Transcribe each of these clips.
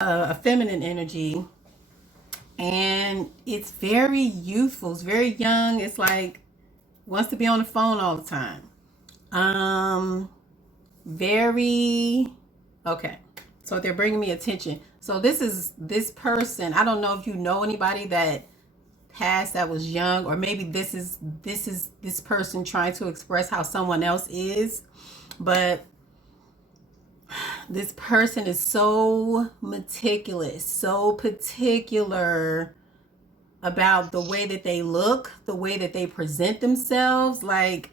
a feminine energy, and it's very youthful. It's very young. It's like wants to be on the phone all the time. Um, very okay. So they're bringing me attention. So this person. I don't know if you know anybody that passed that was young, or maybe this person trying to express how someone else is, but this person is so meticulous, so particular about the way that they look, the way that they present themselves. Like,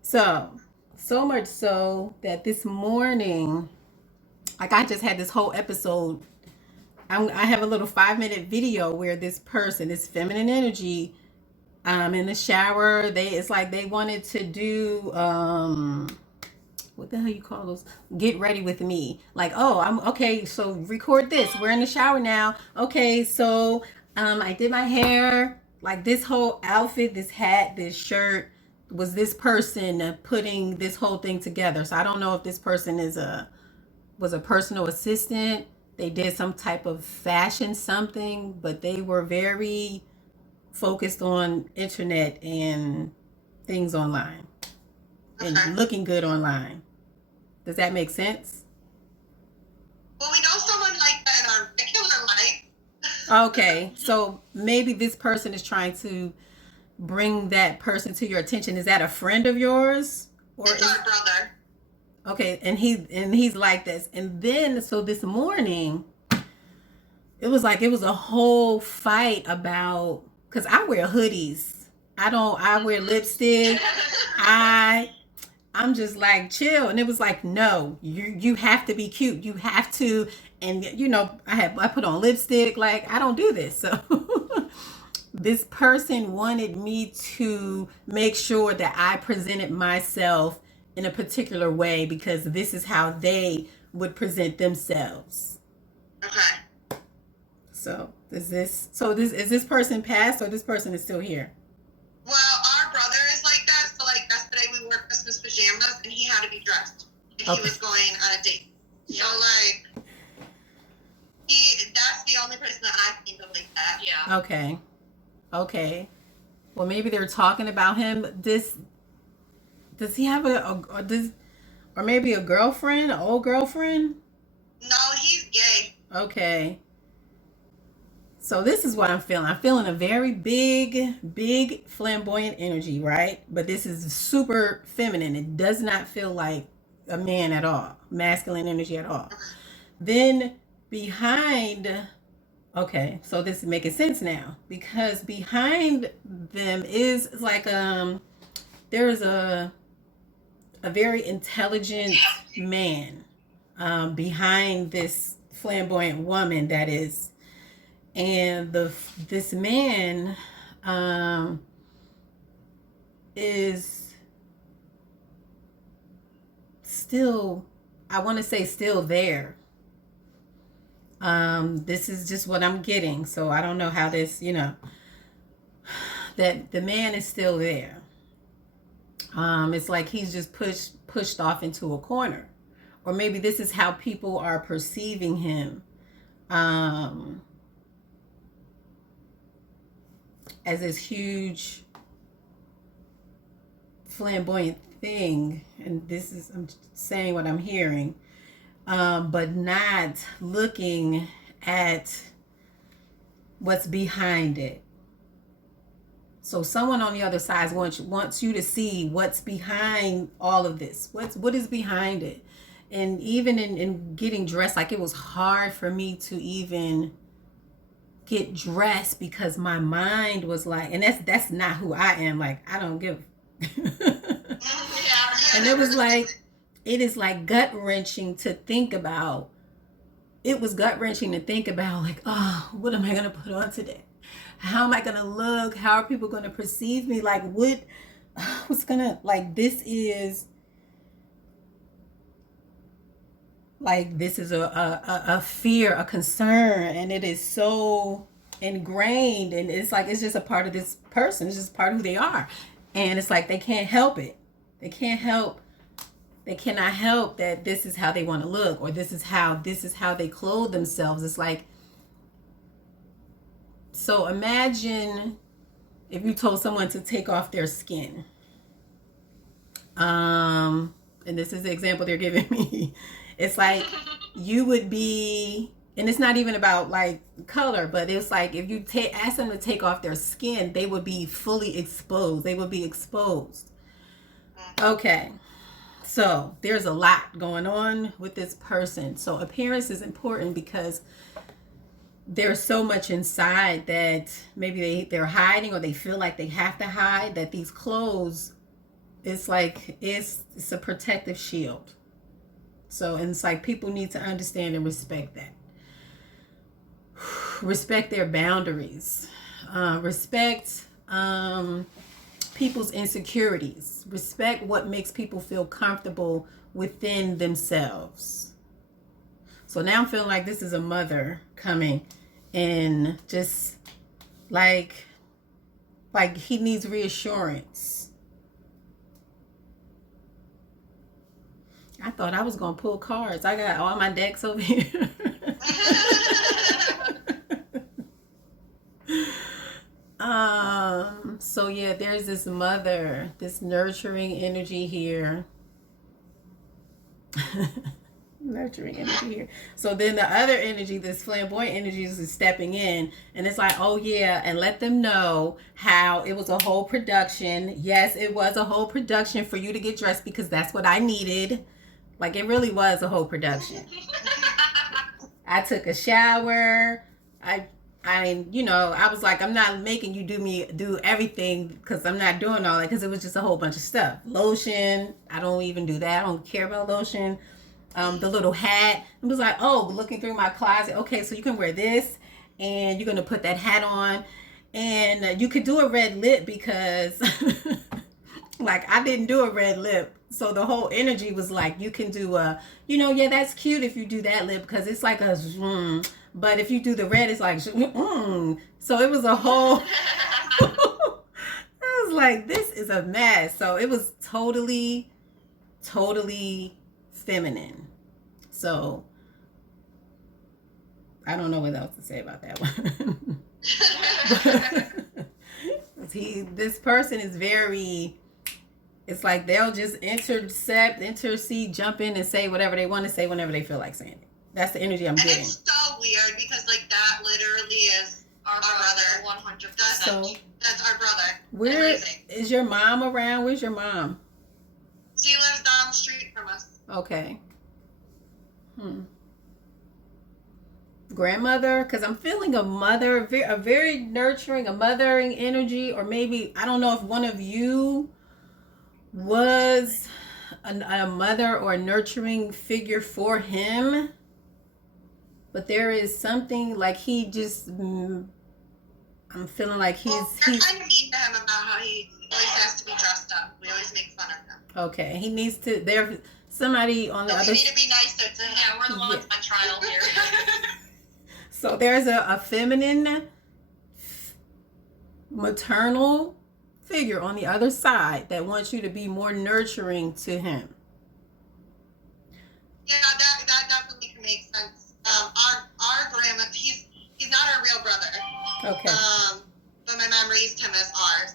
so much so that this morning, like, I just had this whole episode. I have a little 5 minute video where this person, this feminine energy, in the shower, it's like they wanted to do what the hell you call those, get ready with me, like, oh, I'm okay, so record this, we're in the shower now, okay, so I did my hair, like this whole outfit, this hat, this shirt, was this person putting this whole thing together. So I don't know if this person was a personal assistant, they did some type of fashion something, but they were very focused on internet and things online and looking good online. Does that make sense? Well, we know someone like that in our regular life. Okay, so maybe this person is trying to bring that person to your attention. Is that a friend of yours? Or it's our brother. Okay, and he's like this. And then so this morning, it was a whole fight about, because I wear hoodies. I wear lipstick. I'm just like, chill. And it was like, no, you have to be cute. You have to. And I put on lipstick. Like, I don't do this. So this person wanted me to make sure that I presented myself in a particular way, because this is how they would present themselves. Okay. So is this person passed, or this person is still here? Well, our brother is like that. So like yesterday we wore Christmas pajamas and he had to be dressed. And he was going on a date. So like that's the only person that I think of like that. Yeah. Okay. Well, maybe they're talking about him. Does he have or maybe a girlfriend, an old girlfriend? No, he's gay. Okay. So this is what I'm feeling. I'm feeling a very big flamboyant energy, right? But this is super feminine. It does not feel like a man at all, masculine energy at all. Then behind, okay, so this is making sense now, because behind them is like there's a very intelligent man behind this flamboyant woman that is. And this man is still, I want to say, still there. This is just what I'm getting. So I don't know how this, that the man is still there. It's like he's just pushed off into a corner. Or maybe this is how people are perceiving him. As this huge flamboyant thing, and I'm saying what I'm hearing, but not looking at what's behind it. So someone on the other side wants you to see what's behind all of this. What is behind it? And even in getting dressed, like, it was hard for me to even get dressed, because my mind was like, and that's not who I am. Like, I don't give. And it was like, it is like gut wrenching to think about. It was gut wrenching to think about, like, oh, what am I gonna put on today? How am I gonna look? How are people gonna perceive me? Like, what's gonna, like, this is like, this is a fear, a concern, and it is so ingrained, and it's like, it's just a part of this person. It's just part of who they are, and it's like they can't help it. They they cannot help that this is how they want to look, or this is how they clothe themselves. It's like, so imagine if you told someone to take off their skin. And this is the example they're giving me. It's like you would be, and it's not even about like color, but it's like if you ask them to take off their skin, they would be fully exposed. They would be exposed. Okay. So there's a lot going on with this person. So appearance is important because there's so much inside that maybe they're hiding, or they feel like they have to hide, that these clothes, it's like it's a protective shield. So, and it's like people need to understand and respect that. Respect their boundaries. Respect people's insecurities. Respect what makes people feel comfortable within themselves. So now I'm feeling like this is a mother coming and just like he needs reassurance. I thought I was going to pull cards. I got all my decks over here. So yeah, there's this mother, this nurturing energy here. Nurturing energy here. So then the other energy, this flamboyant energy, is stepping in, and it's like, oh yeah, and let them know how it was a whole production. Yes, it was a whole production for you to get dressed, because that's what I needed. Like, it really was a whole production. I took a shower. I was like, I'm not making you do everything, because I'm not doing all that, because it was just a whole bunch of stuff. Lotion, I don't even do that. I don't care about lotion. The little hat. I was like, oh, looking through my closet. Okay, so you can wear this, and you're gonna put that hat on, and you could do a red lip, because like, I didn't do a red lip. So the whole energy was like, you can do yeah, that's cute if you do that lip, because it's like a but if you do the red, it's like so it was a whole I was like, this is a mess. So it was totally feminine. So I don't know what else to say about that one. This person is very, it's like they'll just intercede, jump in and say whatever they want to say whenever they feel like saying it. That's the energy I'm getting. And it's so weird, because like that literally is our brother. 100%. That's our brother. Where is your mom around? Where's your mom? She lives down the street from us. Okay. Grandmother, because I'm feeling a mother, a very nurturing, a mothering energy, or maybe, I don't know if one of you was a mother or a nurturing figure for him, but there is something like he just, I'm feeling like he's kind of mean to him about how he always has to be dressed up. We always make fun of him. Okay, he needs to, there's somebody on the other. We need to be nicer to him. Yeah, we're the ones on trial here. So there's a feminine, maternal figure on the other side that wants you to be more nurturing to him. Yeah, that definitely can make sense. Our grandma, he's not our real brother. Okay. But my mom raised him as ours,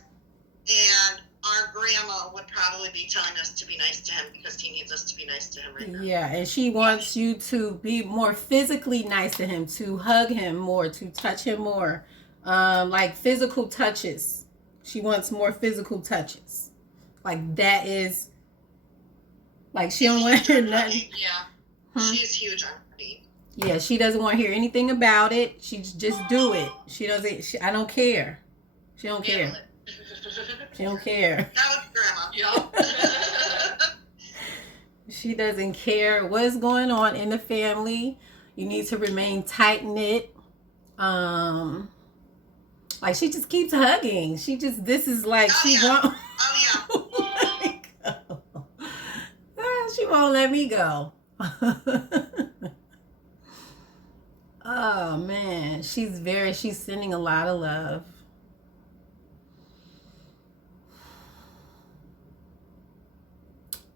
and our grandma would probably be telling us to be nice to him, because he needs us to be nice to him right now. Yeah, and she wants you to be more physically nice to him, to hug him more, to touch him more, like physical touches. She wants more physical touches. Like, that is, like, she don't want to hear nothing. Yeah, she's huge on me. Yeah, she doesn't want to hear anything about it. She just do it. She doesn't. I don't care. She don't care. She don't care. That was grandma. She doesn't care what's going on in the family. You need to remain tight knit. Like, she just keeps hugging. She just, this is like, won't. Oh yeah. She won't let me go. Oh man, she's sending a lot of love.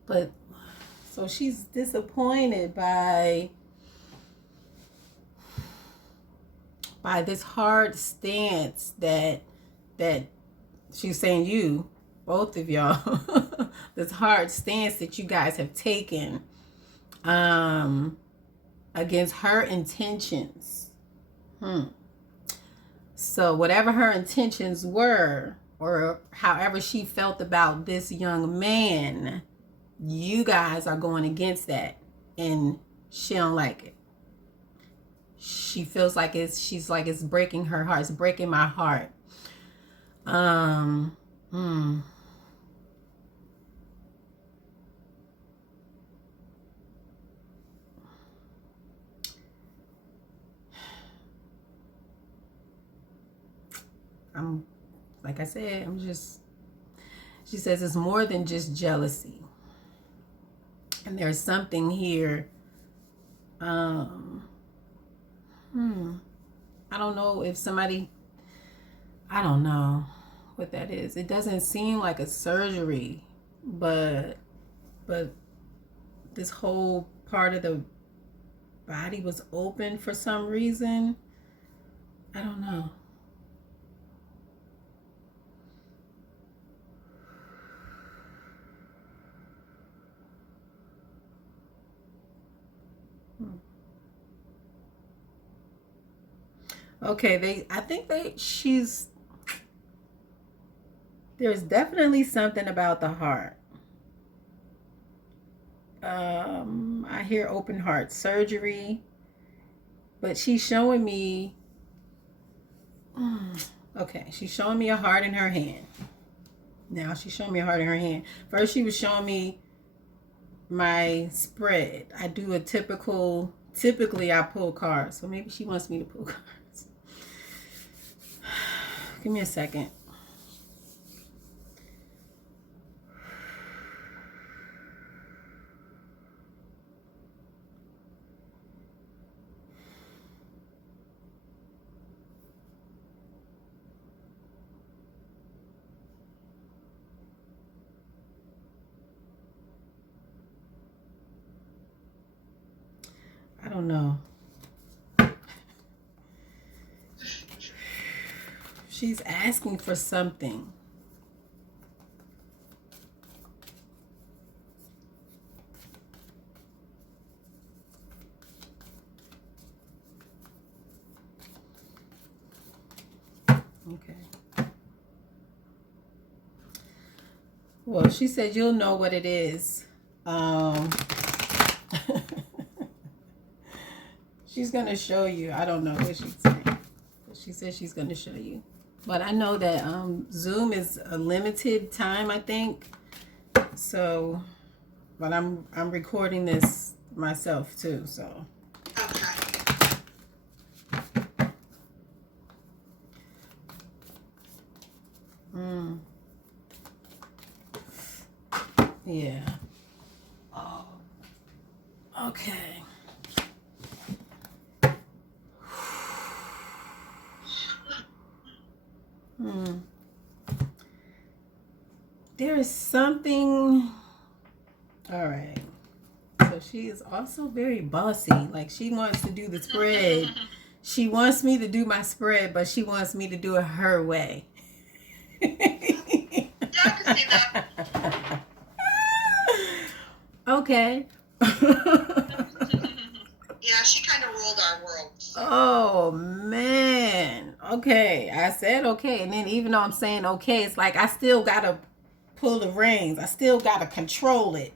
But So she's disappointed by this hard stance that she's saying, you, both of y'all, this hard stance that you guys have taken against her intentions. So whatever her intentions were, or however she felt about this young man, you guys are going against that, and she don't like it. She feels like she's like, it's breaking her heart. It's breaking my heart. I'm like I said, she says it's more than just jealousy. And there's something here. I don't know if somebody, I don't know what that is. It doesn't seem like a surgery, but this whole part of the body was open for some reason. I don't know. Okay, there's definitely something about the heart. I hear open heart surgery, but she's showing me, okay, she's showing me a heart in her hand. Now she's showing me a heart in her hand. First she was showing me my spread. I do a typically I pull cards, so maybe she wants me to pull cards. Give me a second. I don't know. She's asking for something. Okay. Well, she said you'll know what it is. She's going to show you. I don't know what she's saying. But she said she's going to show you. But I know that Zoom is a limited time, I think. So, but I'm recording this myself too, so. Okay. Yeah. Oh. Okay. There is something. All right. So she is also very bossy. Like, she wants to do the spread. She wants me to do my spread, but she wants me to do it her way. Yeah, I can see that. Okay. Yeah, she kind of ruled our world. Oh, man. Okay. I said okay. And then even though I'm saying okay, it's like I still got to pull the reins. I still got to control it.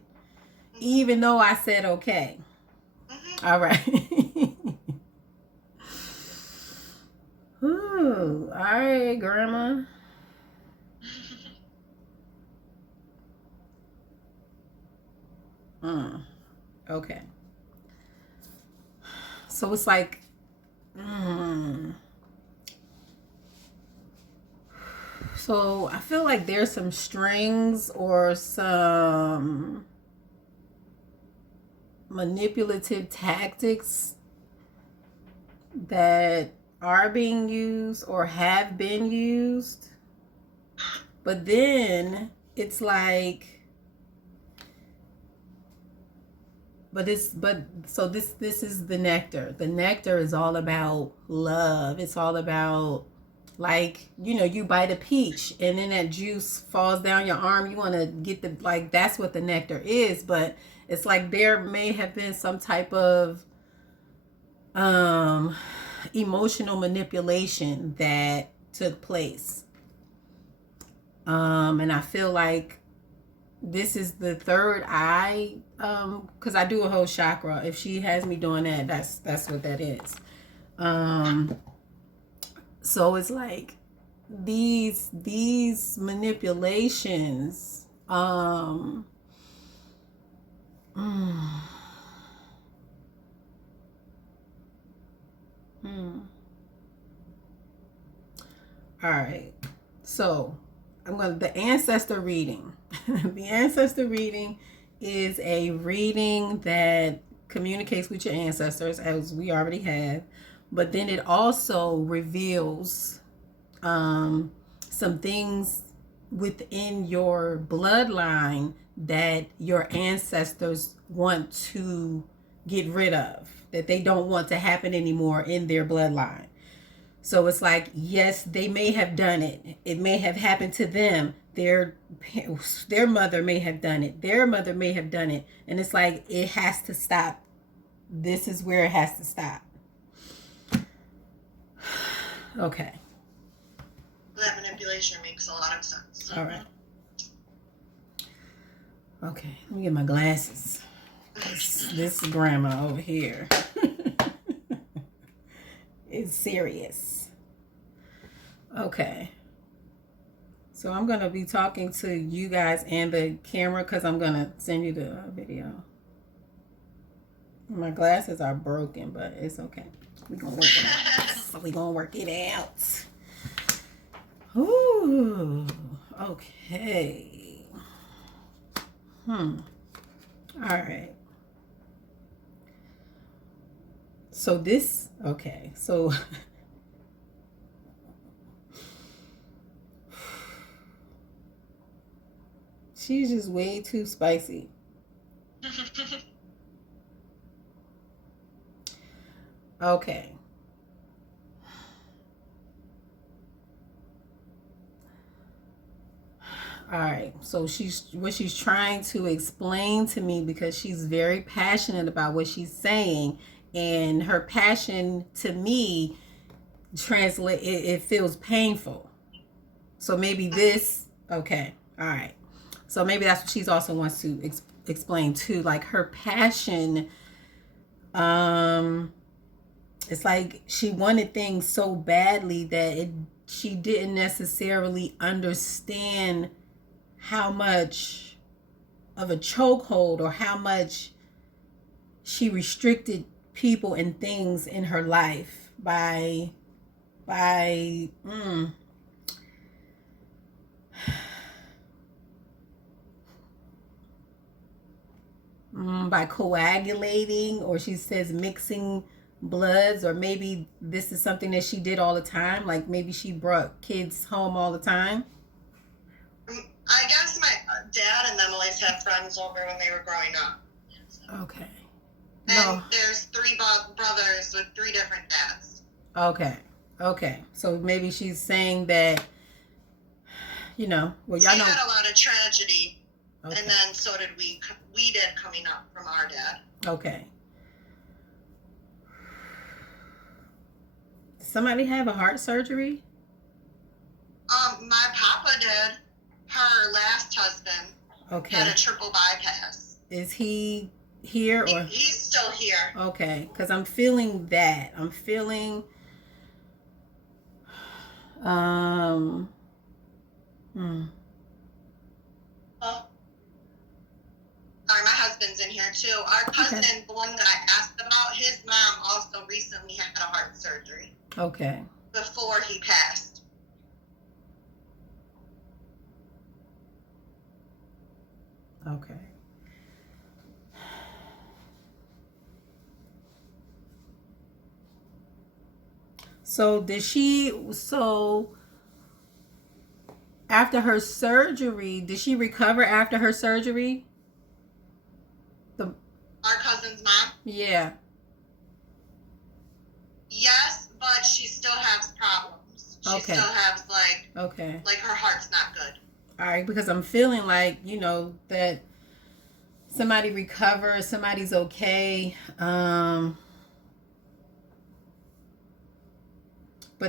Even though I said okay. All right. Ooh. All right, Grandma. Okay. So it's like, so I feel like there's some strings or some manipulative tactics that are being used or have been used. But then it's like this is the nectar. The nectar is all about love. It's all about, like, you bite a peach and then that juice falls down your arm. You want to get the, like, that's what the nectar is. But it's like there may have been some type of emotional manipulation that took place. And I feel like this is the third eye, because I do a whole chakra. If she has me doing that, that's what that is. So it's like these manipulations, all right. So the ancestor reading. The ancestor reading is a reading that communicates with your ancestors, as we already have, but then it also reveals some things within your bloodline that your ancestors want to get rid of, that they don't want to happen anymore in their bloodline. So it's like, yes, they may have done it. It may have happened to them. Their mother may have done it. Their mother may have done it. And it's like, it has to stop. This is where it has to stop. Okay. That manipulation makes a lot of sense. All right. Okay, let me get my glasses. This grandma over here is serious. Okay. So I'm going to be talking to you guys and the camera because I'm going to send you the video. My glasses are broken, but it's okay. We're going to work it out. We're going to work it out. Ooh, okay. All right. So this, okay. So she's just way too spicy. Okay. All right. So what she's trying to explain to me, because she's very passionate about what she's saying, and her passion to me it feels painful. So maybe this, okay. All right. So maybe that's what she's also wants to explain too. Like her passion, it's like she wanted things so badly that she didn't necessarily understand how much of a chokehold or how much she restricted people and things in her life by coagulating, or she says mixing bloods, or maybe this is something that she did all the time, like maybe she brought kids home all the time. I guess my dad and them always had friends over when they were growing up. Okay. And there's 3 brothers with 3 different dads. Okay. So maybe she's saying that, well, y'all know. She had a lot of tragedy, okay. And then so did we. We did coming up from our dad. Okay. Did somebody have a heart surgery? My papa did. Her last husband had a triple bypass. Is he here or? He's still here. Okay, because I'm feeling that. I'm feeling. Oh. Sorry, my husband's in here too. Our cousin, the one that I asked about, his mom also recently had a heart surgery. Okay. Before he passed. Okay. So after her surgery, did she recover after her surgery? Our cousin Yeah. Yes, but she still has problems. She Okay. still has Okay. like her heart's not good. All right, because I'm feeling like, that somebody recovers, somebody's okay. But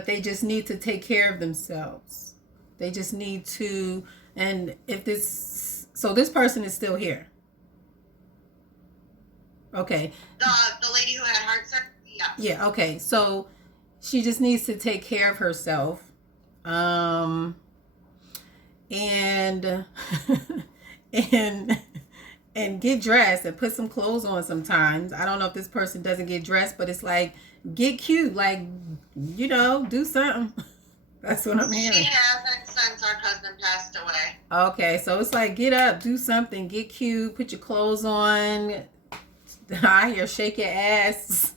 they just need to take care of themselves. They just need to, and if this person is still here. Okay. The lady who had heart surgery, yeah. Yeah, okay. So she just needs to take care of herself. And and and get dressed and put some clothes on sometimes. I don't know if this person doesn't get dressed, but it's like, get cute, like, do something. That's what I'm hearing. She hasn't since our cousin passed away. Okay, so it's like, get up, do something, get cute, put your clothes on. I hear shake your ass.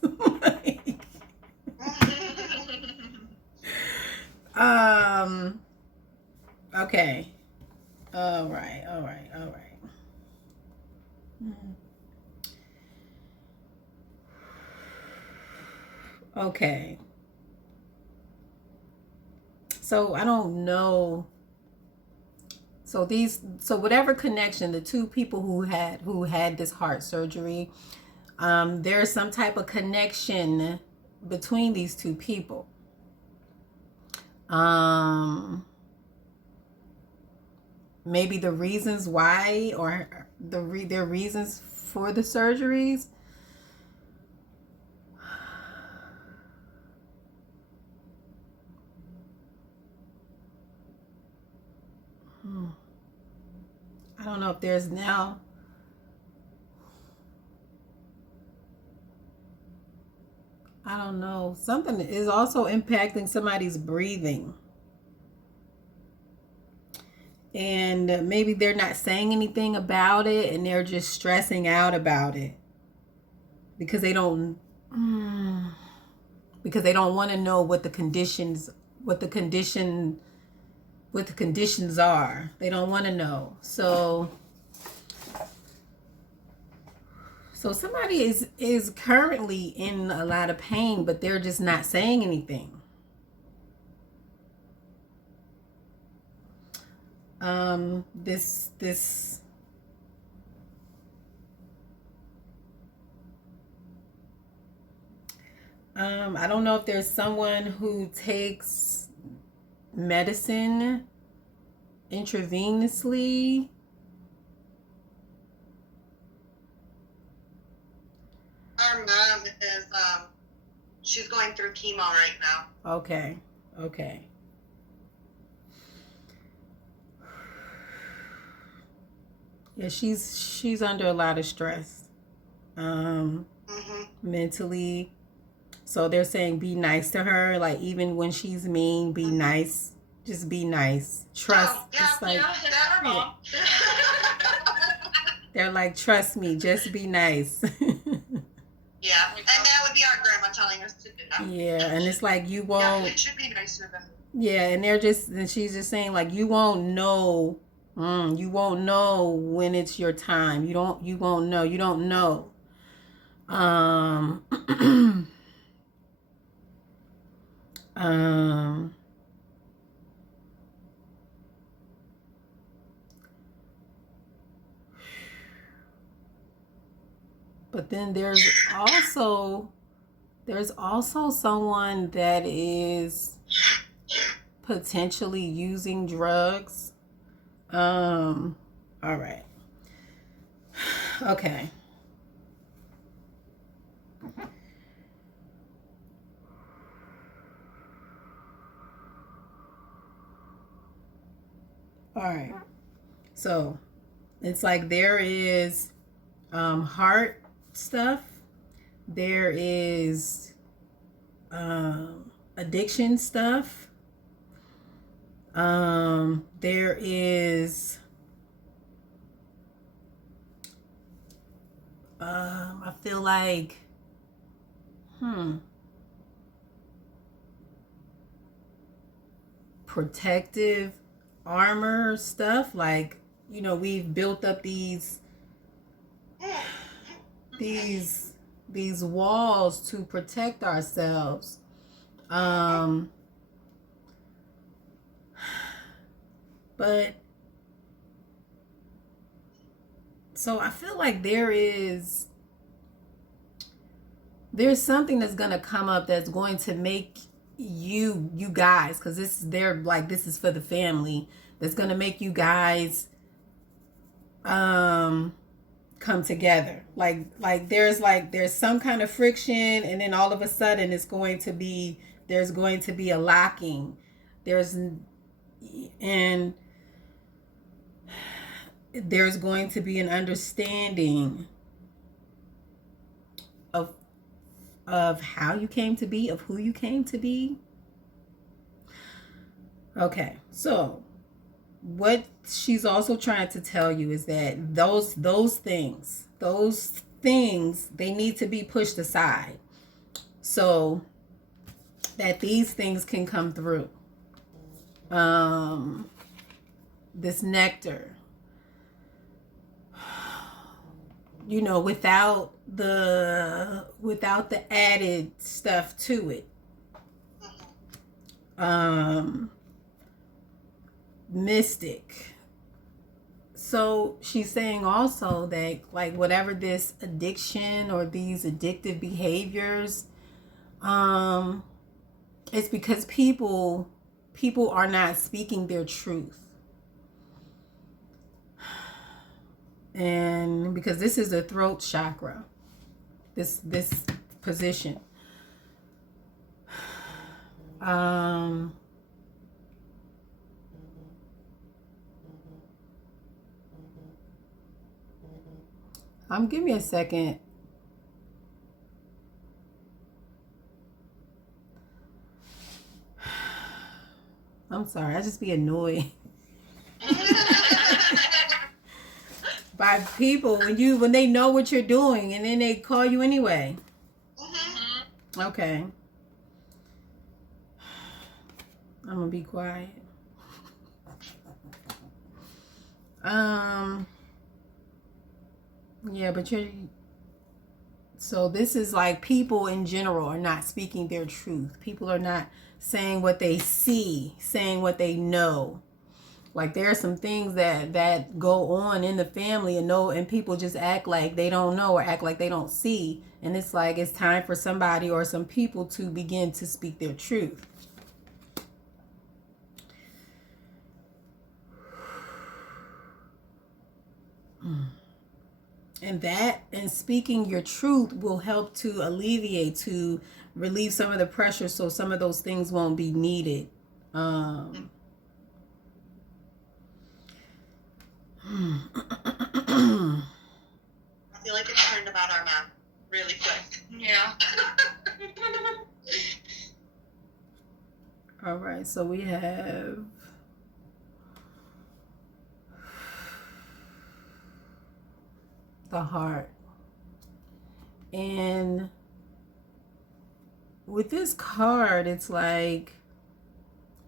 Okay. All right. Okay. So I don't know. So whatever connection, the two people who had this heart surgery, there's some type of connection between these two people. Maybe the reasons why, or their reasons for the surgeries. I don't know if there's now. I don't know. Something is also impacting somebody's breathing. And maybe they're not saying anything about it, and they're just stressing out about it because they don't want to know what the conditions are. They don't want to know. So somebody is currently in a lot of pain, but they're just not saying anything. This I don't know if there's someone who takes medicine intravenously. Our mom is she's going through chemo right now. Okay. Yeah, she's under a lot of stress. Mentally. So they're saying be nice to her, like even when she's mean, be nice. Just be nice. Trust. They're like, trust me, just be nice. Yeah, and that would be our grandma telling us to do that. Yeah, and it's like you won't. Yeah, it should be nicer than. Yeah, and she's just saying like you won't know. You won't know when it's your time. You won't know. You don't know. But then there's also someone that is potentially using drugs. All right. Okay. All right. So it's like there is heart stuff. There is addiction stuff. There is I feel like protective armor stuff, like we've built up these these walls to protect ourselves. But so I feel like there's something that's going to come up that's going to make you guys, because this is for the family, that's going to make you guys come together. Like there's some kind of friction, and then all of a sudden there's going to be a locking. And there's going to be an understanding of how you came to be, of who you came to be. Okay, so what she's also trying to tell you is that those things, they need to be pushed aside so that these things can come through. This nectar, you know, without the added stuff to it. Mystic. So she's saying also that, like, whatever this addiction or these addictive behaviors, it's because people are not speaking their truth. And because this is the throat chakra, this position. Give me a second. I'm sorry, I just be annoyed by people when they know what you're doing and then they call you anyway. Okay. I'm gonna be quiet. Yeah, but so this is like people in general are not speaking their truth. People are not saying what they see, saying what they know. Like there are some things that go on in the family and people just act like they don't know or act like they don't see. And it's like it's time for somebody or some people to begin to speak their truth. And speaking your truth will help to alleviate, to relieve some of the pressure so some of those things won't be needed. I feel like it turned about our map really quick. Yeah. All right, so we have the heart. And with this card, it's like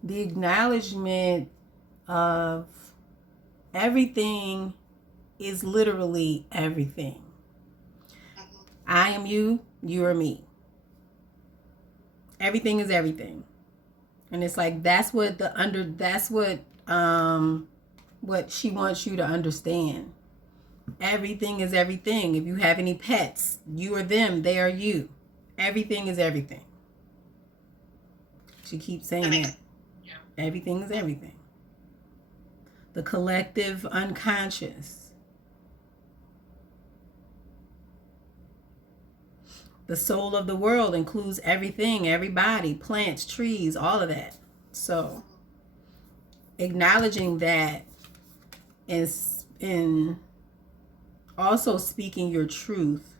the acknowledgement of everything is literally everything. I am you, you are me. Everything is everything. And it's like that's what she wants you to understand. Everything is everything. If you have any pets, you are them, they are you. Everything is everything. She keeps saying that. Yeah. Everything is everything. The collective unconscious. The soul of the world includes everything, everybody, plants, trees, all of that. So acknowledging that in also speaking your truth.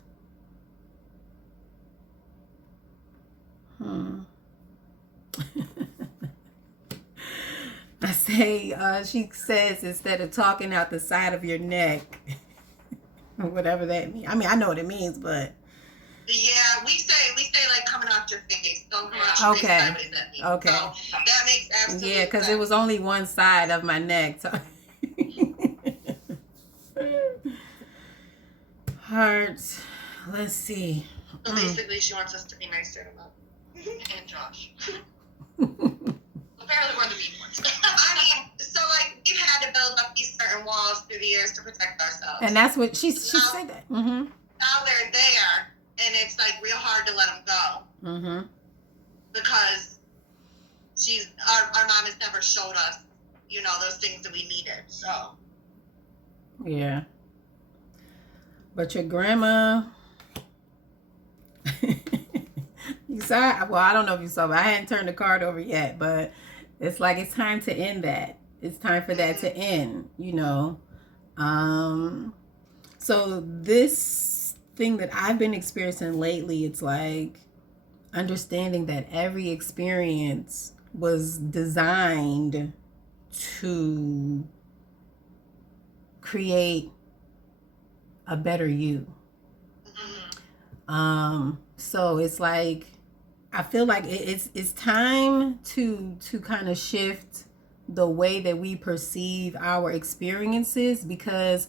She says instead of talking out the side of your neck, whatever that means. I mean, I know what it means, but yeah, we say like coming out your face. Don't come out your face. Okay. So that makes absolute yeah, because it was only one side of my neck. So heart. Let's see. So basically, she wants us to be nicer to Mom and Josh. Apparently, we're the mean ones. I mean, so like we've had to build up these certain walls through the years to protect ourselves. And that's what she said that. Mm-hmm. Now they're there, and it's like real hard to let them go. Mm-hmm. Because our mom has never showed us, you know, those things that we needed. So. Yeah. But your grandma. You saw, well, I don't know if you saw, but I hadn't turned the card over yet, but it's like it's time to end that. It's time for that to end, you know. So this thing that I've been experiencing lately, it's like understanding that every experience was designed to create a better you. So it's like I feel like it's time to kind of shift the way that we perceive our experiences, because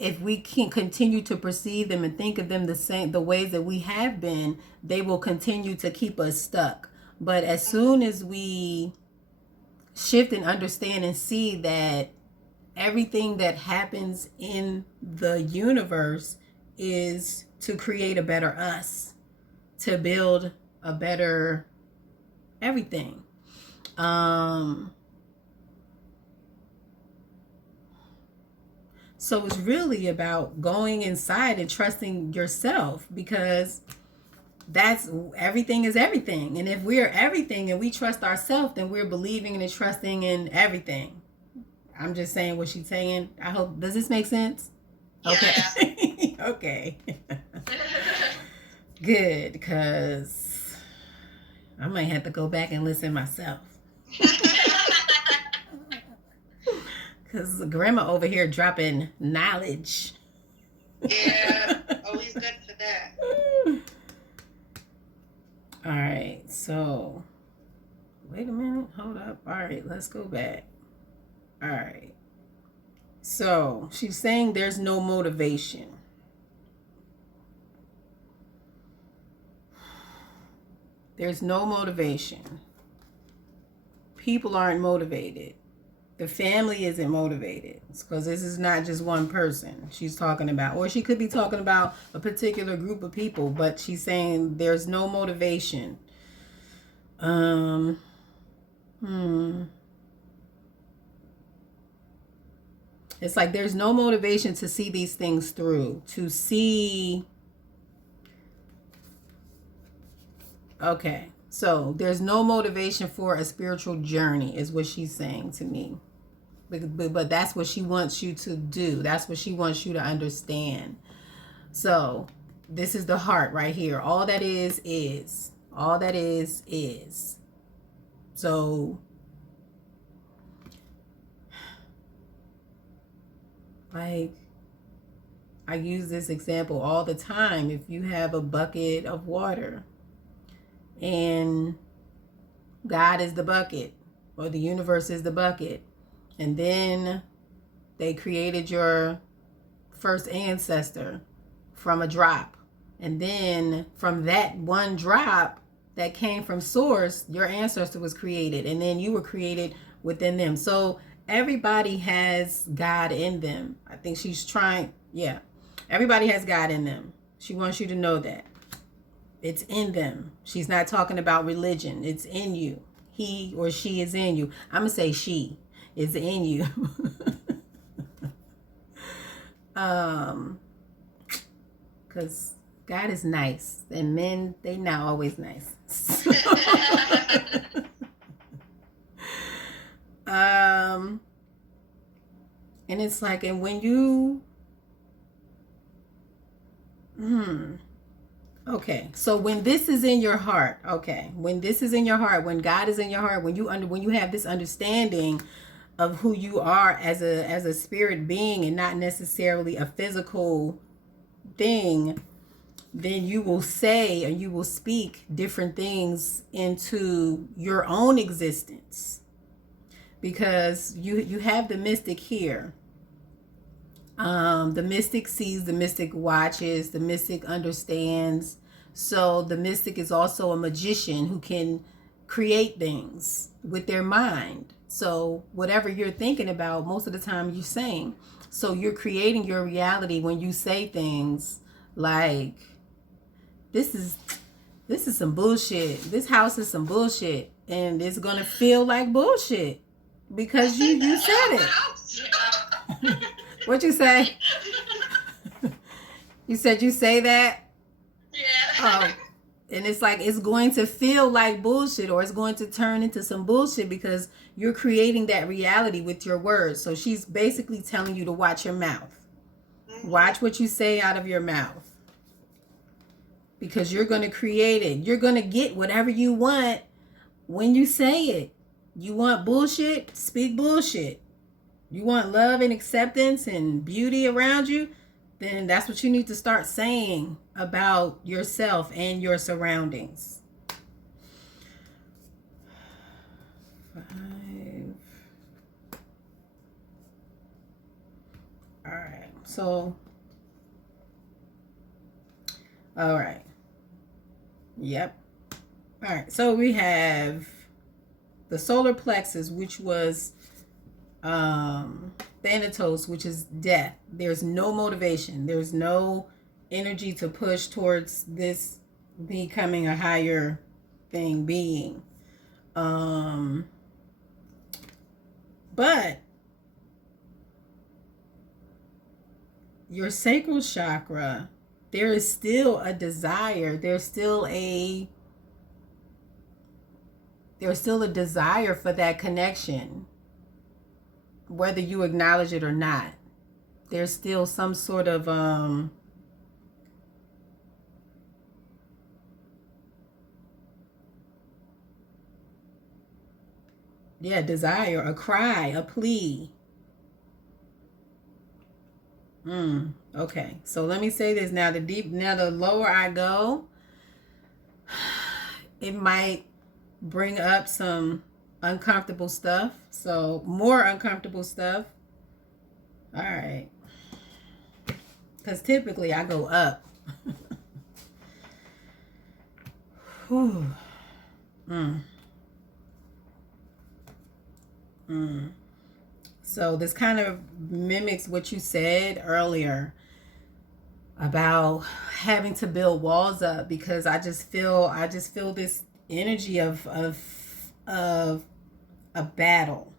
if we can continue to perceive them and think of them the ways that we have been, they will continue to keep us stuck. But as soon as we shift and understand and see that everything that happens in the universe is to create a better us, to build a better everything. So it's really about going inside and trusting yourself, because that's everything is everything. And if we're everything and we trust ourselves, then we're believing and trusting in everything. I'm just saying what she's saying. I hope, does this make sense? Okay. Yeah. Okay. Good, because I might have to go back and listen myself. Because grandma over here dropping knowledge. Yeah, always good for that. All right, so wait a minute, hold up. All right, let's go back. All right, so she's saying there's no motivation. There's no motivation. People aren't motivated. The family isn't motivated, because this is not just one person she's talking about, or she could be talking about a particular group of people, but she's saying there's no motivation. It's like there's no motivation to see these things through, to see. Okay, so there's no motivation for a spiritual journey is what she's saying to me. But that's what she wants you to do. That's what she wants you to understand. So this is the heart right here. All that is. All that is. So like I use this example all the time. If you have a bucket of water and God is the bucket, or the universe is the bucket, and then they created your first ancestor from a drop, and then from that one drop that came from source, your ancestor was created, and then you were created within them. So everybody has God in them. I think she's trying, yeah, everybody has God in them. She wants you to know that it's in them. She's not talking about religion. It's in you. He or she is in you. I'm gonna say she is in you. Because God is nice, and men, they not always nice. And it's like, and when you okay, so when this is in your heart, okay, when this is in your heart, when God is in your heart, when you have this understanding of who you are as a spirit being and not necessarily a physical thing, then you will say and you will speak different things into your own existence, because you have the mystic here. The mystic sees, the mystic watches, the mystic understands, So the mystic is also a magician who can create things with their mind. So whatever you're thinking about, most of the time you're saying. So you're creating your reality when you say things like, this is some bullshit. This house is some bullshit. And it's going to feel like bullshit because you said it. What'd you say? You said you say that? Yeah. Oh. And it's like, it's going to feel like bullshit, or it's going to turn into some bullshit because you're creating that reality with your words. So she's basically telling you to watch your mouth. Mm-hmm. Watch what you say out of your mouth. Because you're going to create it. You're going to get whatever you want when you say it. You want bullshit? Speak bullshit. You want love and acceptance and beauty around you? Then that's what you need to start saying about yourself and your surroundings. 5. All right. So, all right. Yep. All right. So we have the solar plexus, which was Thanatos, which is death. There's no motivation. There's no energy to push towards this becoming a higher being. But your sacral chakra, there is still a desire. There's still a desire for that connection. Whether you acknowledge it or not, there's still some sort of desire, a cry, a plea. Okay, so let me say this now. The lower I go, it might bring up some uncomfortable stuff. So more uncomfortable stuff. All right. Because typically I go up. Whew. So this kind of mimics what you said earlier about having to build walls up, because I just feel this energy of a battle.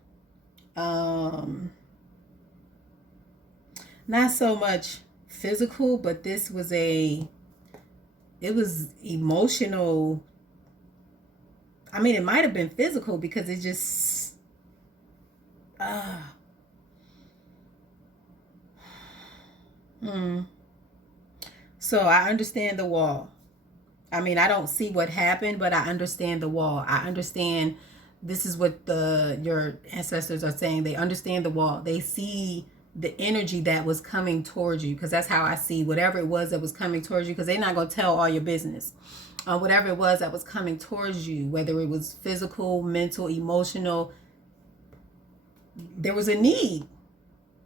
Not so much physical, but this was it was emotional. I mean, it might have been physical because it just So I understand the wall. I mean, I don't see what happened, but I understand the wall. I understand this is what your ancestors are saying. They understand the wall. They see the energy that was coming towards you, because that's how I see whatever it was that was coming towards you, because they're not going to tell all your business. Whatever it was that was coming towards you, whether it was physical, mental, emotional, there was a need.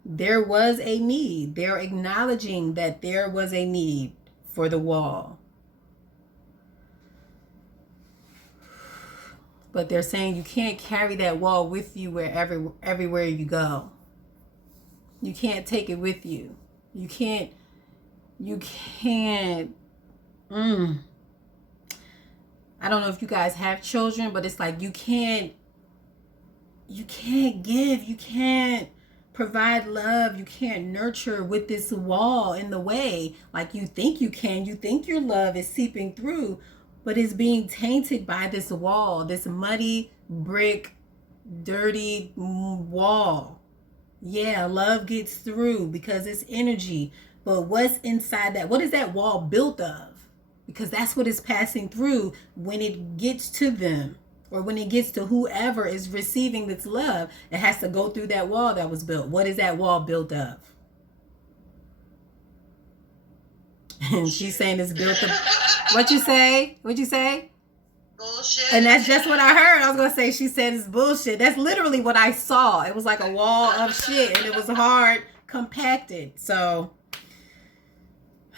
There was a need. They're acknowledging that there was a need for the wall. But they're saying you can't carry that wall with you everywhere you go. You can't take it with you. You can't. I don't know if you guys have children, but it's like you can't give, you can't provide love, you can't nurture with this wall in the way. Like you think you can, you think your love is seeping through, but it's being tainted by this wall, this muddy brick, dirty wall. Yeah, love gets through because it's energy. But what's inside that? What is that wall built of? Because that's what is passing through when it gets to them, or when it gets to whoever is receiving this love. It has to go through that wall that was built. What is that wall built of? And she's saying it's built of... What'd you say? Bullshit. And that's just what I heard. I was going to say, she said it's bullshit. That's literally what I saw. It was like a wall of shit, and it was hard, compacted. So,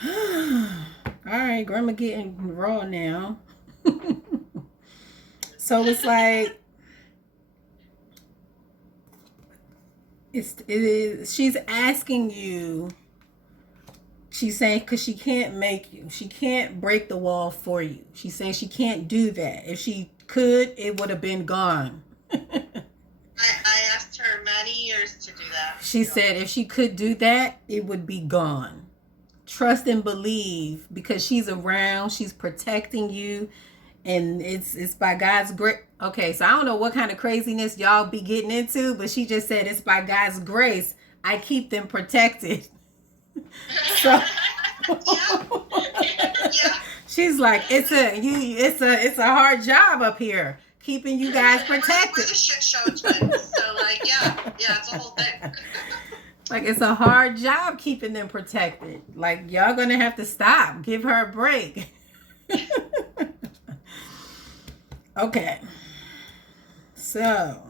all All right, grandma getting raw now. So it's like she's asking you. She's saying because she can't make you. She can't break the wall for you. She's saying she can't do that. If she could, it would have been gone. I asked her many years to do that. She said if she could do that, it would be gone. Trust and believe because she's around. She's protecting you. And it's by God's grace. Okay, so I don't know what kind of craziness y'all be getting into, but she just said it's by God's grace I keep them protected. So Yeah. she's like, it's a hard job up here keeping you guys We're protected. the shit show twins. So like, yeah, it's a whole thing. Like it's a hard job keeping them protected. Like y'all gonna have to stop. Give her a break. Okay. So.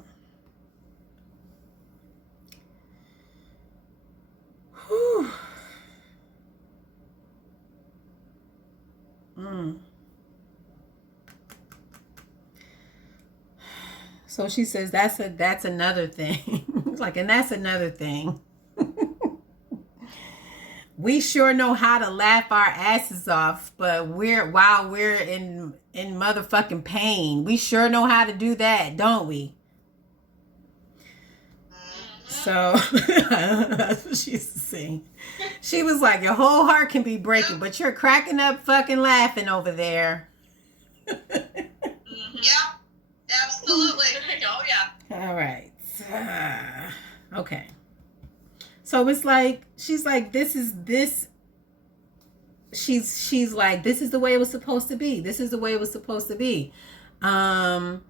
Whew. So she says that's another thing. Like, and that's another thing. We sure know how to laugh our asses off, but while we're in motherfucking pain, we sure know how to do that, don't we? So that's what she used to sing. She was like, your whole heart can be breaking, but you're cracking up fucking laughing over there. Yeah, absolutely. Oh yeah. All right. Okay. So it's like she's like she's like this is the way it was supposed to be. This is the way it was supposed to be. Like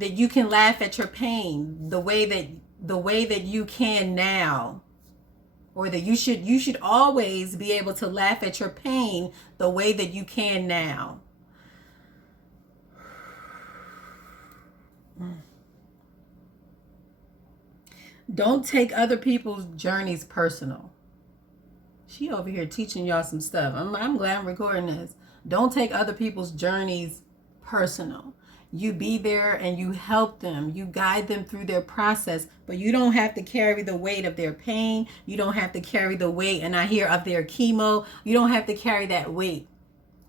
that you can laugh at your pain the way that you can now. Or that you should always be able to laugh at your pain the way that you can now. Don't take other people's journeys personal. She over here teaching y'all some stuff. I'm glad I'm recording this. Don't take other people's journeys personal. You be there and you help them. You guide them through their process, but you don't have to carry the weight of their pain. You don't have to carry the weight, and I hear, of their chemo. You don't have to carry that weight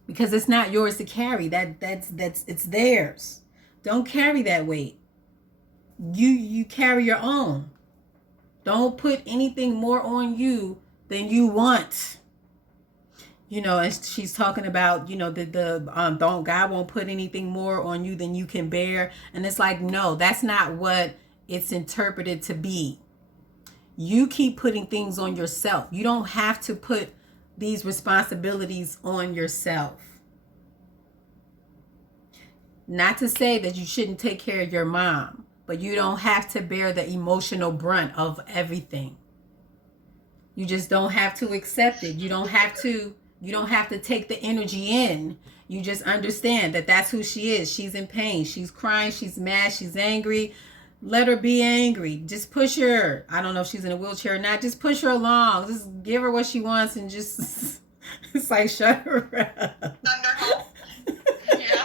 because it's not yours to carry. That's it's theirs. Don't carry that weight. You carry your own. Don't put anything more on you than you want. You know, and she's talking about, you know, don't God won't put anything more on you than you can bear. And it's like, no, that's not what it's interpreted to be. You keep putting things on yourself. You don't have to put these responsibilities on yourself. Not to say that you shouldn't take care of your mom, but you don't have to bear the emotional brunt of everything. You just don't have to accept it. You don't have to take the energy in. You just understand that that's who she is. She's in pain. She's crying. She's mad. She's angry. Let her be angry. Just push her. I don't know if she's in a wheelchair or not. Just push her along. Just give her what she wants and just, it's like, shut her up. Yeah.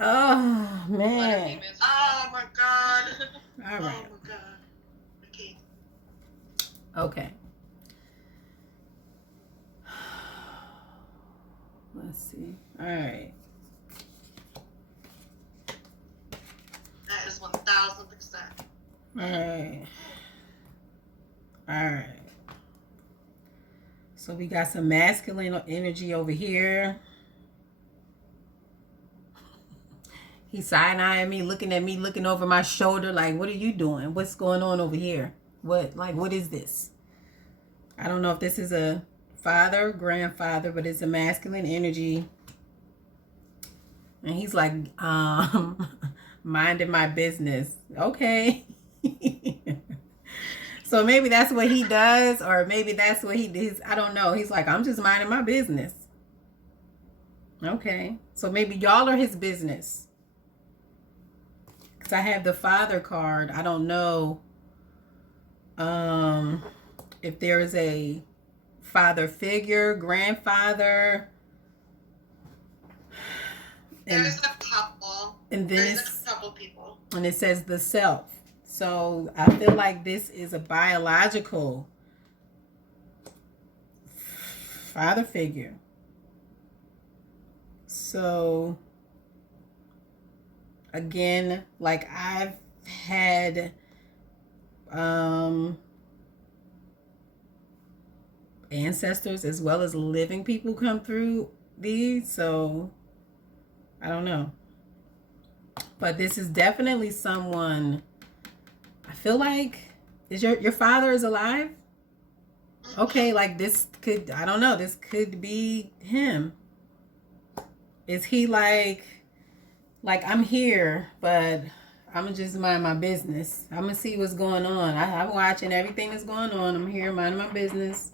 Oh, man. Oh, my God. All right. Oh, my God. Okay. Let's see. All right. That is 1,000%. All right. All right. So we got some masculine energy over here. He's side-eyeing me, looking over my shoulder like, what are you doing? What's going on over here? What is this? I don't know if this is a father, grandfather, but it's a masculine energy. And he's like, minding my business. Okay. So maybe that's what he does, or maybe that's what he does. I don't know. He's like, I'm just minding my business. Okay. So maybe y'all are his business. Because I have the father card. I don't know if there is a father figure, grandfather, and There's a couple. and then There's it's, a couple people. and it says the self. So I feel like this is a biological father figure. So again, like I've had ancestors as well as living people come through these, so I don't know. But this is definitely someone, I feel like, is your father is alive? Okay, like this could, I don't know, this could be him. Is he like I'm here, but I'm gonna just mind my business. I'm gonna see what's going on. I'm watching everything that's going on. I'm here minding my business.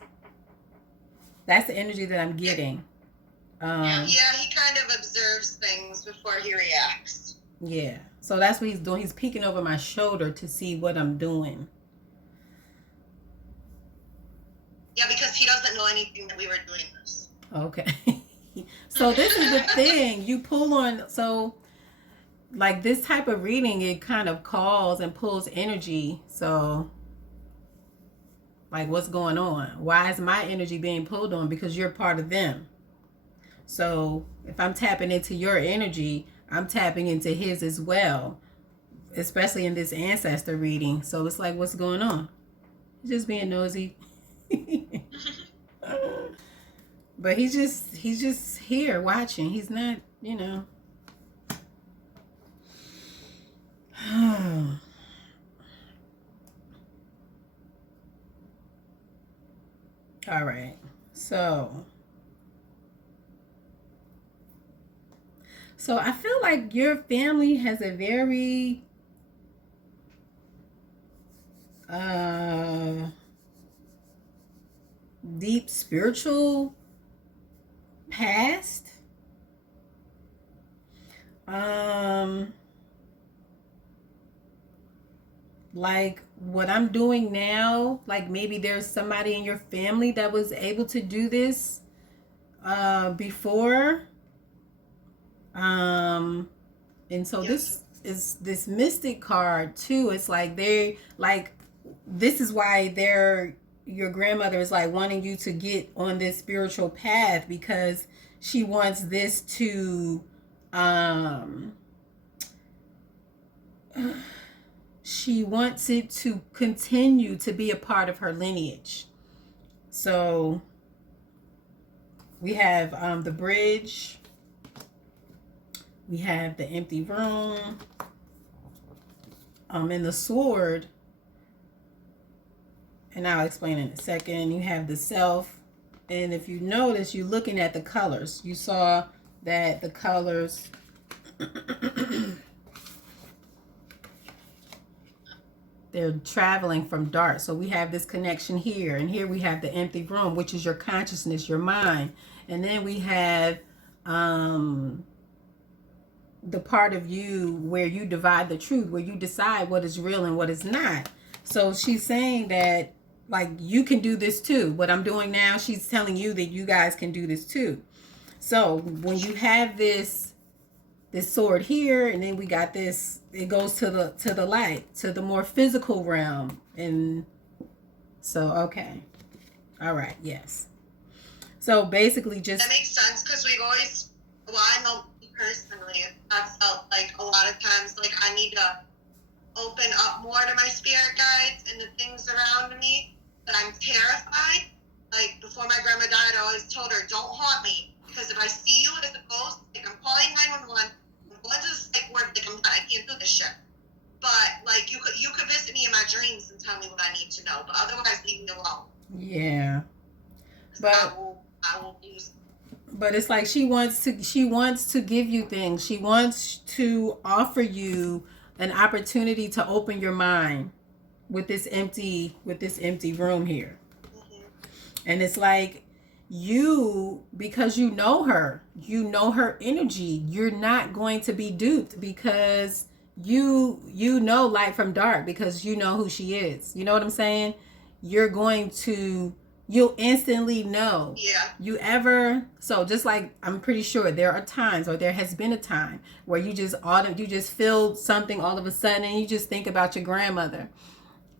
That's the energy that I'm getting. Yeah, he kind of observes things before he reacts. Yeah. So that's what he's doing. He's peeking over my shoulder to see what I'm doing. Yeah, because he doesn't know anything that we were doing this. Okay. So this is the thing. You pull on, so like this type of reading, it kind of calls and pulls energy. So like what's going on? Why is my energy being pulled on? Because you're part of them. So if I'm tapping into your energy, I'm tapping into his as well, especially in this ancestor reading. So it's like, what's going on? Just being nosy. But he's just here watching. He's not, you know. All right. So I feel like your family has a very deep spiritual past. Like what I'm doing now, like maybe there's somebody in your family that was able to do this before. And so this is this mystic card too. It's like they like, this is why they're, your grandmother is like wanting you to get on this spiritual path, because she wants this to she wants it to continue to be a part of her lineage. So we have the bridge, we have the empty room, and the sword, and I'll explain in a second. You have the self, and if you notice, you're looking at the colors. You saw that the colors they're traveling from dark. So we have this connection here, and here we have the empty room, which is your consciousness, your mind. And then we have the part of you where you divide the truth, where you decide what is real and what is not. So she's saying that like you can do this too. What I'm doing now, she's telling you that you guys can do this too. So when you have this sword here, and then we got this, it goes to the light, to the more physical realm. And so okay, all right, yes. So basically just, that makes sense, because we've always, well, I know me personally, I've felt like a lot of times like I need to open up more to my spirit guides and the things around me, that I'm terrified. Like before my grandma died, I always told her, don't haunt me, because if I see you as a ghost, like I'm calling 911, I'm going to the psych ward, like I can't do this shit. But like you could visit me in my dreams and tell me what I need to know, but otherwise leave me alone. Yeah. But I will use. But it's like she wants to give you things. She wants to offer you an opportunity to open your mind with this empty room here. Mm-hmm. And it's like because you know her energy, you're not going to be duped, because you know light from dark, because you know who she is. You know what I'm saying? You're going to You'll instantly know. Yeah. You ever, so just like, I'm pretty sure there are times, or there has been a time where you just feel something all of a sudden, and you just think about your grandmother,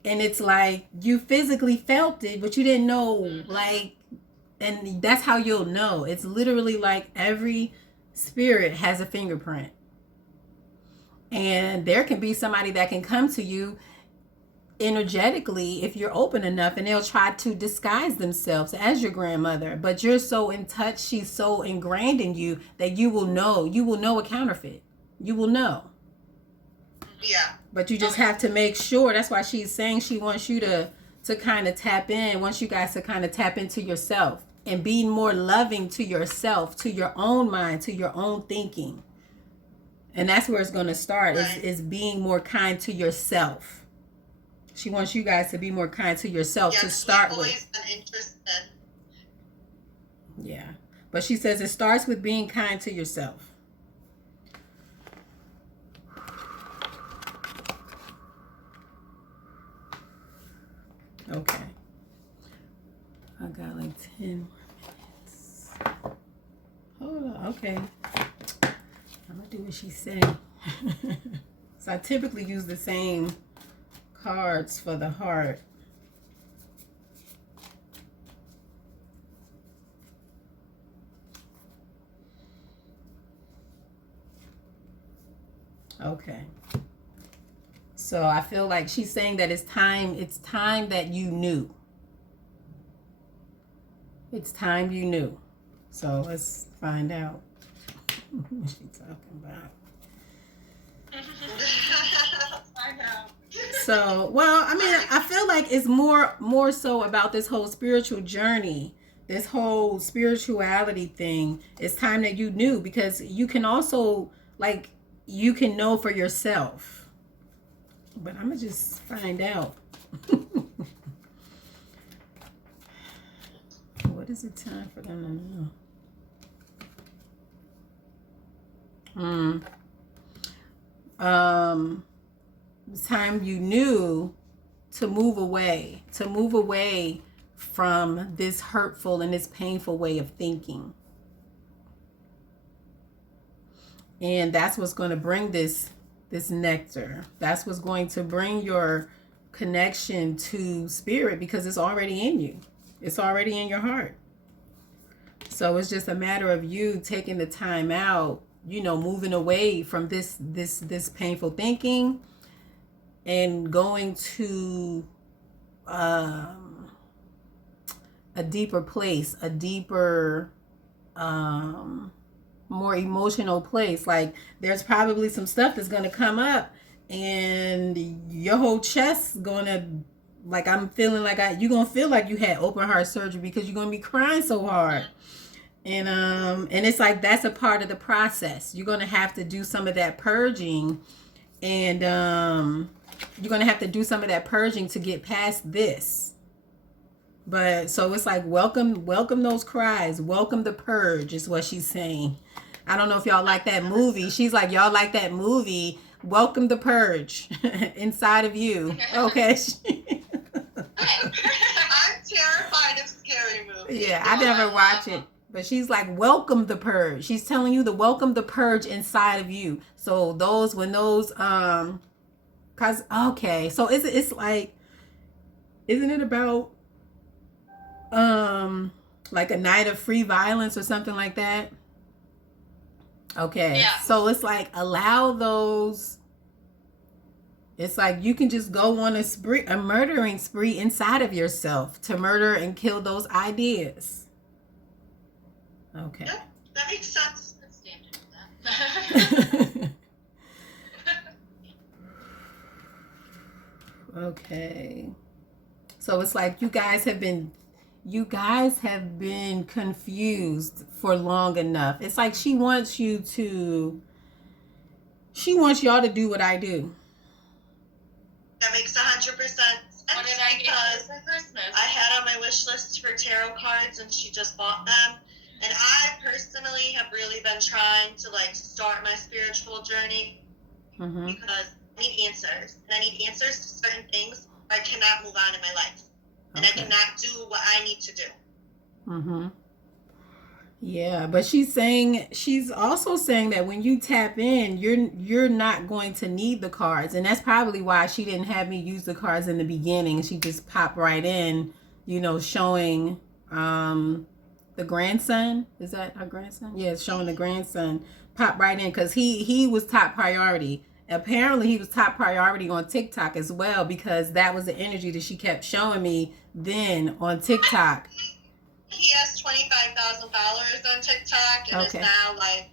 and it's like you physically felt it, but you didn't know, like, and that's how you'll know. It's literally like every spirit has a fingerprint, and there can be somebody that can come to you energetically if you're open enough, and they'll try to disguise themselves as your grandmother, but you're so in touch, she's so ingrained in you that you will know a counterfeit. You will know. Yeah. But you just have to make sure. That's why she's saying she wants you to kind of tap in, wants you guys to kind of tap into yourself and be more loving to yourself, to your own mind, to your own thinking. And that's where it's going to start, Right. is being more kind to yourself. She wants you guys to be more kind to yourself to start with. Always been interested. Yeah. But she says it starts with being kind to yourself. Okay. I got like 10 more minutes. Hold on. Okay. I'm going to do what she said. So I typically use the same cards for the heart. Okay. So I feel like she's saying that it's time that you knew. It's time you knew. So let's find out what she's talking about. I know. So, well, I mean, I feel like it's more so about this whole spiritual journey, this whole spirituality thing. It's time that you knew, because you can also, like, you can know for yourself. But I'm gonna just find out. What is it time for them to know? It's time you knew to move away from this hurtful and this painful way of thinking. And that's what's going to bring this nectar. That's what's going to bring your connection to spirit, because it's already in you. It's already in your heart. So it's just a matter of you taking the time out, moving away from this painful thinking, and going to a deeper place, a deeper, more emotional place. Like, there's probably some stuff that's going to come up, and your whole chest's going to, like, I'm feeling like you're going to feel like you had open heart surgery, because you're going to be crying so hard. And it's like, that's a part of the process. You're going to have to do some of that purging, and you're going to have to do some of that purging to get past this. But so it's like, welcome those cries, welcome the purge, is what she's saying. I don't know if y'all like that movie. She's like, y'all like that movie, Welcome the Purge, inside of you. Okay. I'm terrified of scary movies. Yeah, I never watch it. But she's like, welcome the purge. She's telling you to welcome the purge inside of you. So cause, okay. So it's like, isn't it about, like a night of free violence or something like that? Okay. Yeah. So it's like, allow those, it's like you can just go on a murdering spree inside of yourself to murder and kill those ideas. Okay. Yep, that makes sense. Okay. So it's like you guys have been confused for long enough. It's like she wants y'all to do what I do. That makes 100% sense. What did I get for Christmas? I had on my wish list for tarot cards, and she just bought them. And I personally have really been trying to, like, start my spiritual journey, because I need answers. And I need answers to certain things, or I cannot move on in my life. and I cannot do what I need to do. Mm-hmm. Yeah, but she's also saying that when you tap in, you're not going to need the cards, and that's probably why she didn't have me use the cards in the beginning. She just popped right in, showing the grandson. Is that her grandson? Yeah, it's showing the grandson pop right in because he was top priority. Apparently, he was top priority on TikTok as well because that was the energy that she kept showing me then on TikTok. He has 25,000 followers on TikTok and is now like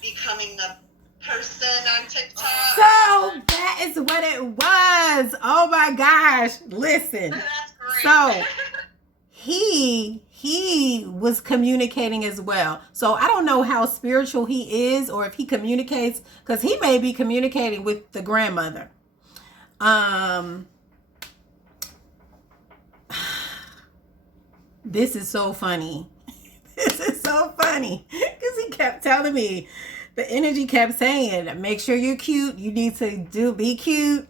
becoming the person on TikTok. So that is what it was. Oh my gosh. Listen. That's great. So he was communicating as well. So I don't know how spiritual he is or if he communicates because he may be communicating with the grandmother. This is so funny. This is so funny because he kept telling me, the energy kept saying, make sure you're cute. You need to be cute.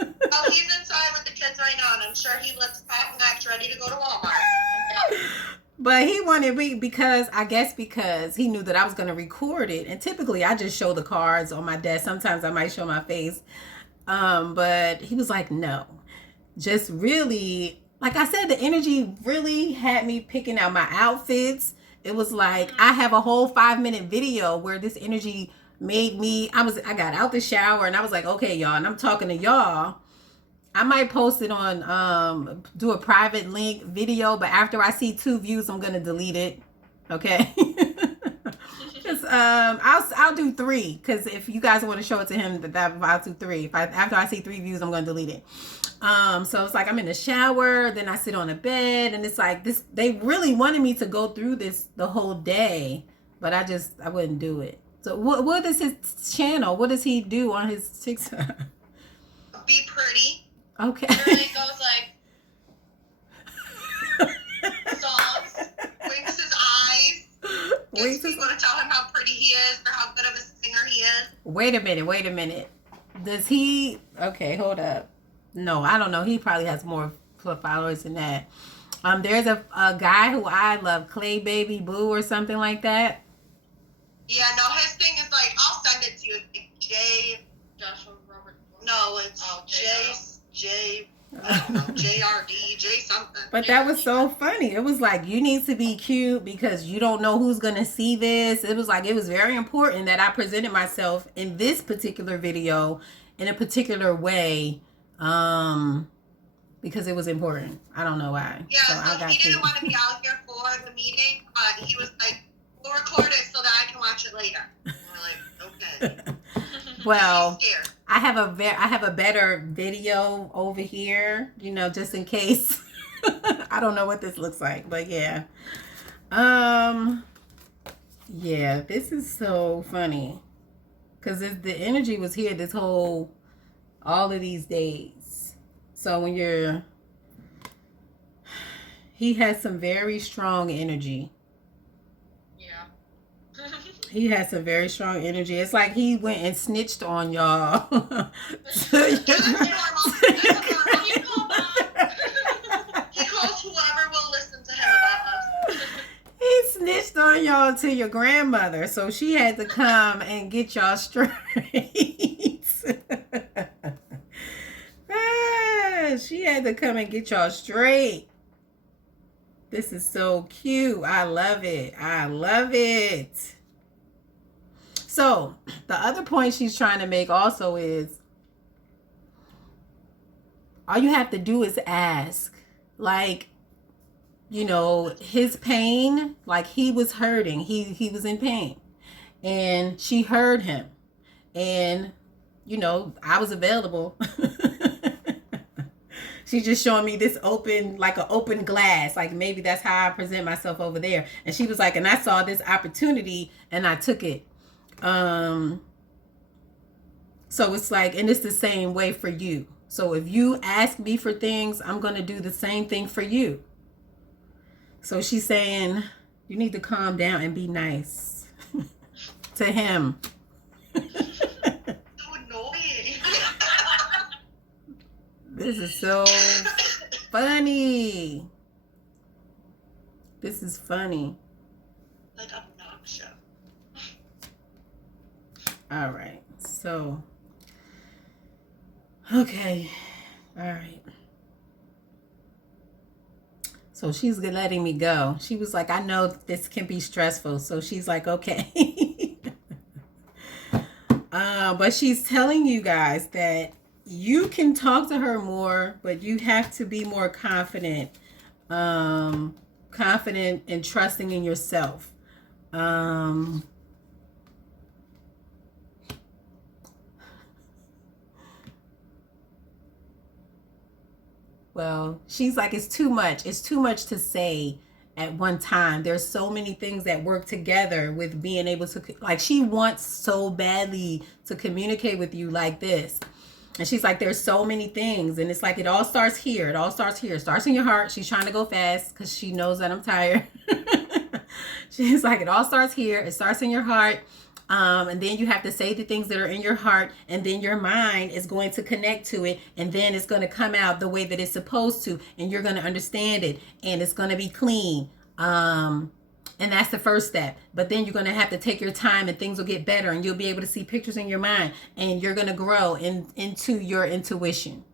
Oh, he's inside with the kids right now, and I'm sure he looks top notch, ready to go to Walmart. But he wanted me because he knew that I was going to record it. And typically I just show the cards on my desk. Sometimes I might show my face. But he was like, no, just really, like I said, the energy really had me picking out my outfits. It was like I have a whole 5-minute video where this energy made me, I got out the shower and I was like, okay, y'all, and I'm talking to y'all. I might post it on, do a private link video, but after I see 2 views, I'm going to delete it. Okay. Just, I'll do 3. Cause if you guys want to show it to him, I'll do 3. After I see 3 views, I'm going to delete it. So it's like I'm in the shower, then I sit on a bed, and it's like this. They really wanted me to go through this the whole day, but I wouldn't do it. So what is his channel? What does he do on his TikTok? Be pretty. Okay. It really goes like songs. Winks his eyes. Gets people to tell him how pretty he is or how good of a singer he is. Wait a minute. Does he? Okay, hold up. No, I don't know. He probably has more followers than that. There's a guy who I love, Clay Baby Boo or something like that. Yeah, no, his thing is like, I'll send it to you. It's like Joshua Robert. No, it's I don't know, JRD, J something. But that was so funny. It was like, you need to be cute because you don't know who's going to see this. It was like, it was very important that I presented myself in this particular video in a particular way. Because it was important. I don't know why. Yeah, so he didn't want to be out here for the meeting, but he was like, we'll record it so that I can watch it later. And we're like, okay. Well, I have a better video over here, just in case. I don't know what this looks like, but yeah. Yeah, this is so funny. Cuz the energy was here all of these days. So when he has some very strong energy. He has some very strong energy. It's like he went and snitched on y'all. He calls whoever will listen to him about us. He snitched on y'all to your grandmother, so she had to come and get y'all straight. She had to come and get y'all straight. This is so cute. I love it. So the other point she's trying to make also is all you have to do is ask. Like, his pain, like he was hurting. He was in pain. And she heard him. And, I was available. She's just showing me this open glass. Like maybe that's how I present myself over there. And she was like, and I saw this opportunity and I took it. So it's like, and it's the same way for you. So if you ask me for things, I'm going to do the same thing for you. So she's saying, you need to calm down and be nice to him. So annoying. This is so funny. This is funny. Like obnoxious. All right. So, okay. All right. So she's letting me go. She was like, I know this can be stressful. So she's like, okay. But she's telling you guys that you can talk to her more, but you have to be more confident. Confident and trusting in yourself. Well, she's like, it's too much. It's too much to say at one time. There's so many things that work together with being able to, like, she wants so badly to communicate with you like this. And she's like, there's so many things. And it's like, it all starts here. It all starts here. It starts in your heart. She's trying to go fast because she knows that I'm tired. She's like, it all starts here. It starts in your heart. And then you have to say the things that are in your heart, and then your mind is going to connect to it, and then it's going to come out the way that it's supposed to, and you're going to understand it, and it's going to be clean. And that's the first step. But then you're going to have to take your time, and things will get better, and you'll be able to see pictures in your mind, and you're going to grow into your intuition.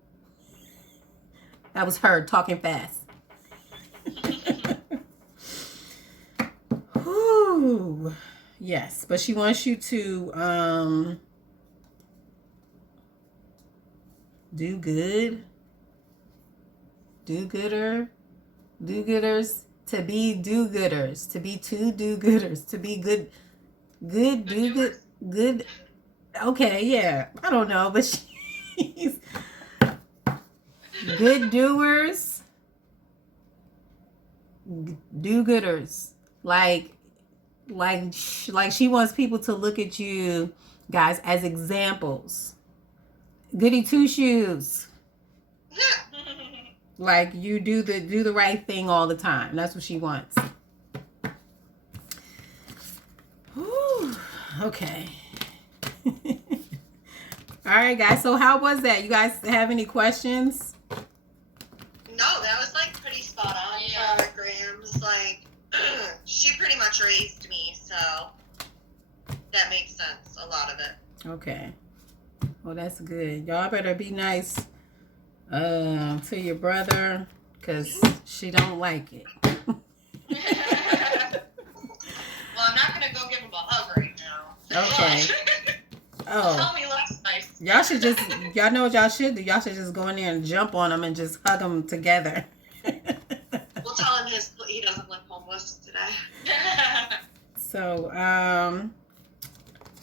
That was her talking fast. Whew. Yes, but she wants you to do good, do-gooders, to be do-gooders, to be two do-gooders, to be good, good. Okay, yeah, I don't know, but she's good doers, do-gooders, like she wants people to look at you guys as examples. Goody two shoes. Like you do the right thing all the time. That's what she wants. Whew. Okay. All right, guys. So how was that? You guys have any questions? No, that was like pretty spot on. Yeah. Grams, like she pretty much raised me, so that makes sense. A lot of it. Okay. Well, that's good. Y'all better be nice to your brother, because she don't like it. Well, I'm not gonna go give him a hug right now. Okay. Tell Oh, me less nice. y'all know what y'all should do. Y'all should just go in there and jump on them and just hug them together. We'll tell him he doesn't live homeless today. So, I'm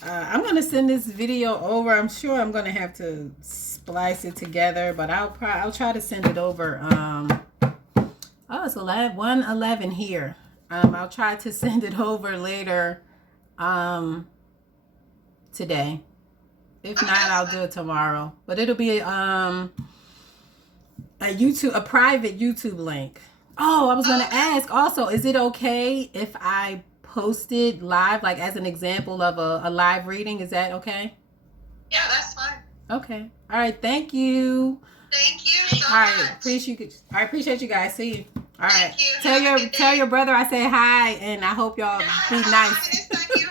going to send this video over. I'm sure I'm going to have to splice it together, but I'll try to send it over. Oh, it's 1:11 here. I'll try to send it over later today. If not, I'll do it tomorrow. But it'll be a private YouTube link. Oh, I was going to ask also, is it okay if I post it live, like as an example of a live reading? Is that okay? Yeah, that's fine. Okay. All right. Thank you. Thank you so All right. much. I appreciate you guys. See you. All right. Thank you. Have a good Tell day. your brother I say hi, and I hope y'all be I'm nice. gonna send you